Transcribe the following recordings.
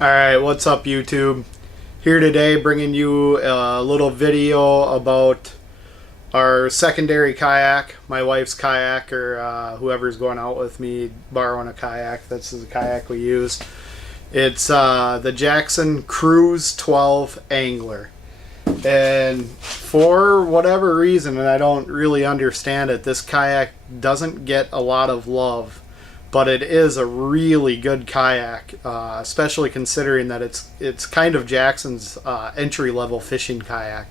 Alright, what's up YouTube? Here today bringing you a little video about our secondary kayak, my wife's kayak, or whoever's going out with me borrowing a kayak. This is the kayak we use. It's the Jackson Cruise 12 Angler. And for whatever reason, and I don't really understand it, this kayak doesn't get a lot of love. But it is a really good kayak, especially considering that it's kind of Jackson's entry-level fishing kayak.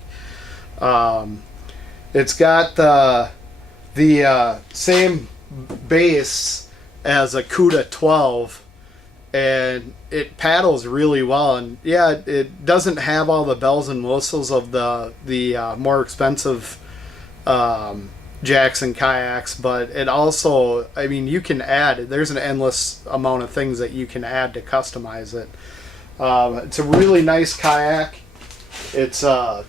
It's got the same base as a Cuda 12, and it paddles really well. And yeah, it doesn't have all the bells and whistles of the more expensive Jackson kayaks, but it also, I mean, you can add, there's an endless amount of things that you can add to customize it. It's a really nice kayak. It's like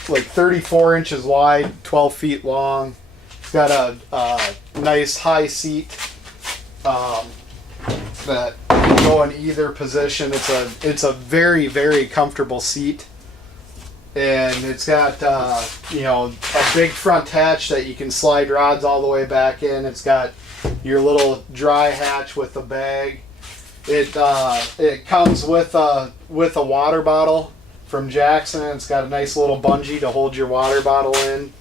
34 inches wide, 12 feet long. It's got a nice high seat that can go in either position. It's a very, very comfortable seat. And it's got a big front hatch that you can slide rods all the way back in. It's got your little dry hatch with the bag. It comes with a water bottle from Jackson. It's got a nice little bungee to hold your water bottle in.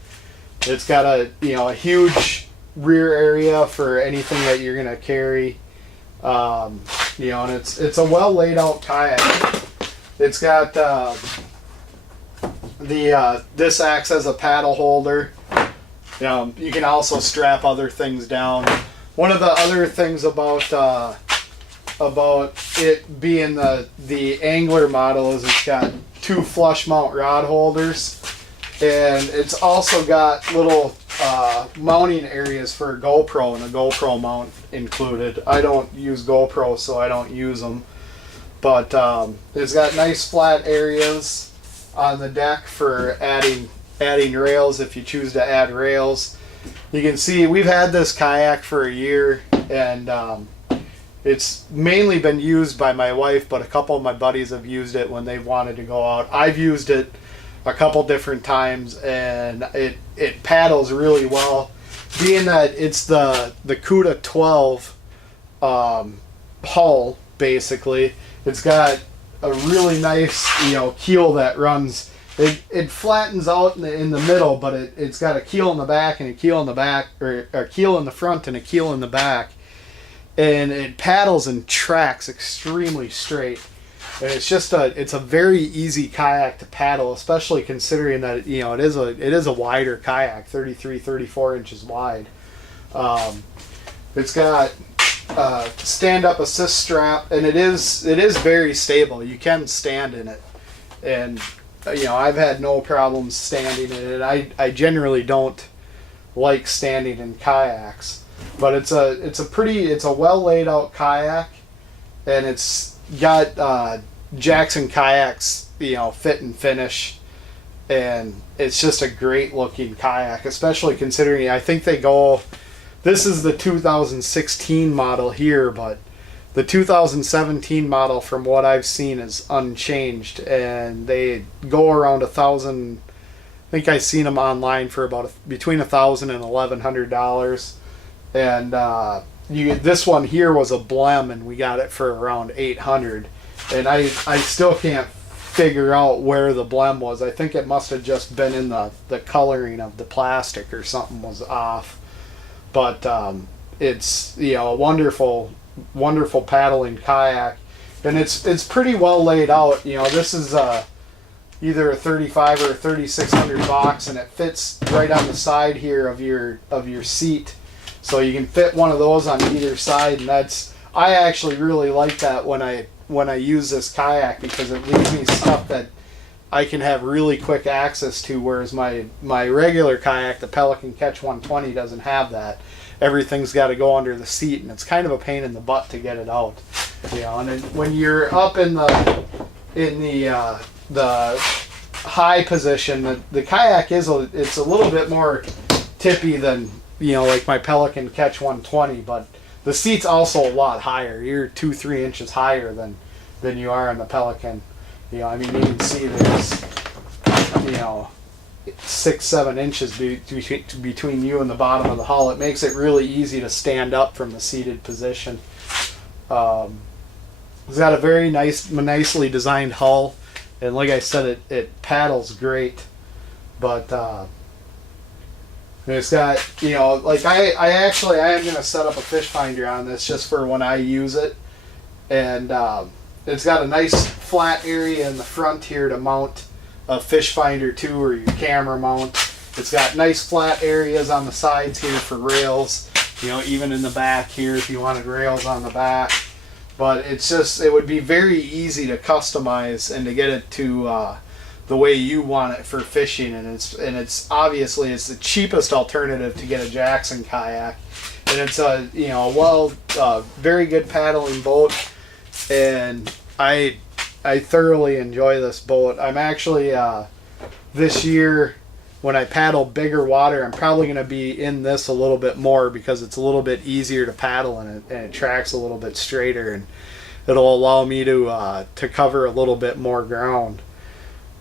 It's got a huge rear area for anything that you're gonna carry. And it's a well laid out kayak. It's got this acts as a paddle holder. You can also strap other things down. One of the other things about it being the angler model is it's got two flush mount rod holders, and it's also got little mounting areas for a GoPro and a GoPro mount included. I don't use GoPro, so I don't use them, but it's got nice flat areas on the deck for adding rails if you choose to add rails. You can see we've had this kayak for a year, and it's mainly been used by my wife, but a couple of my buddies have used it when they've wanted to go out. I've used it a couple different times, and it paddles really well. Being that it's the Cuda 12 hull, basically, it's got a really nice keel that runs. It flattens out in the middle, but it's got a keel in the back and a keel in the back, or a keel in the front and a keel in the back, and it paddles and tracks extremely straight. And it's a very easy kayak to paddle, especially considering that it is a wider kayak, 34 inches wide. It's got stand-up assist strap, and it is very stable. You can stand in it, and I've had no problems standing in it. I generally don't like standing in kayaks, but it's a well laid out kayak, and it's got Jackson Kayaks fit and finish, and it's just a great looking kayak, especially considering I think they go. This is the 2016 model here, but the 2017 model, from what I've seen, is unchanged, and they go around $1,000. I think I've seen them online for about between $1,000 and $1,100, and this one here was a blem, and we got it for around $800, and I still can't figure out where the blem was. I think it must have just been in the coloring of the plastic, or something was off. But it's a wonderful paddling kayak, and it's pretty well laid out. This is either a 35 or a 3600 box, and it fits right on the side here of your seat, so you can fit one of those on either side. And I actually really like that when I use this kayak, because it leaves me stuff that I can have really quick access to, whereas my regular kayak, the Pelican Catch 120, doesn't have that. Everything's got to go under the seat, and it's kind of a pain in the butt to get it out. And then when you're up in the high position, the kayak it's a little bit more tippy than like my Pelican Catch 120, but the seat's also a lot higher. You're 2-3 inches higher than you are on the Pelican. You know, I mean, you can see there's, you know, 6-7 inches between you and the bottom of the hull. It makes it really easy to stand up from the seated position. It's got a very nicely designed hull, and like I said, it paddles great. But it's got, you know, like I am gonna set up a fish finder on this just for when I use it, and it's got a nice flat area in the front here to mount a fish finder to, or your camera mount. It's got nice flat areas on the sides here for rails, you know, even in the back here if you wanted rails on the back. But it's just, it would be very easy to customize and to get it to the way you want it for fishing, and it's obviously it's the cheapest alternative to get a Jackson kayak, and it's a, you know, very good paddling boat, and I thoroughly enjoy this boat. I'm actually this year, when I paddle bigger water, I'm probably going to be in this a little bit more because it's a little bit easier to paddle, and it tracks a little bit straighter, and it'll allow me to cover a little bit more ground.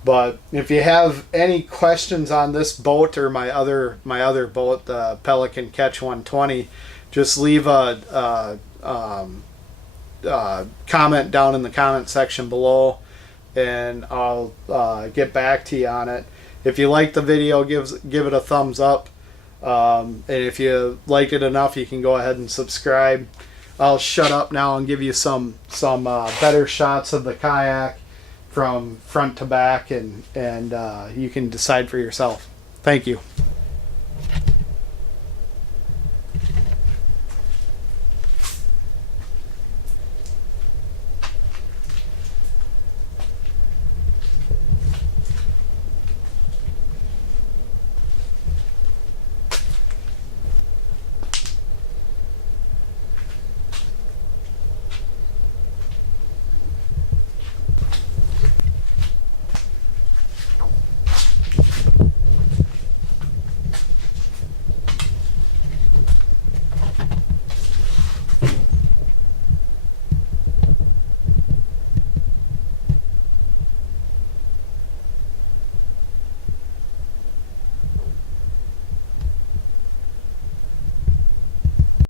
But if you have any questions on this boat or my other boat, the Pelican Catch 120, just leave a comment down in the comment section below, and I'll get back to you on it. If you like the video, give it a thumbs up, and if you liked it enough, you can go ahead and subscribe. I'll shut up now and give you some better shots of the kayak from front to back, and you can decide for yourself. Thank you.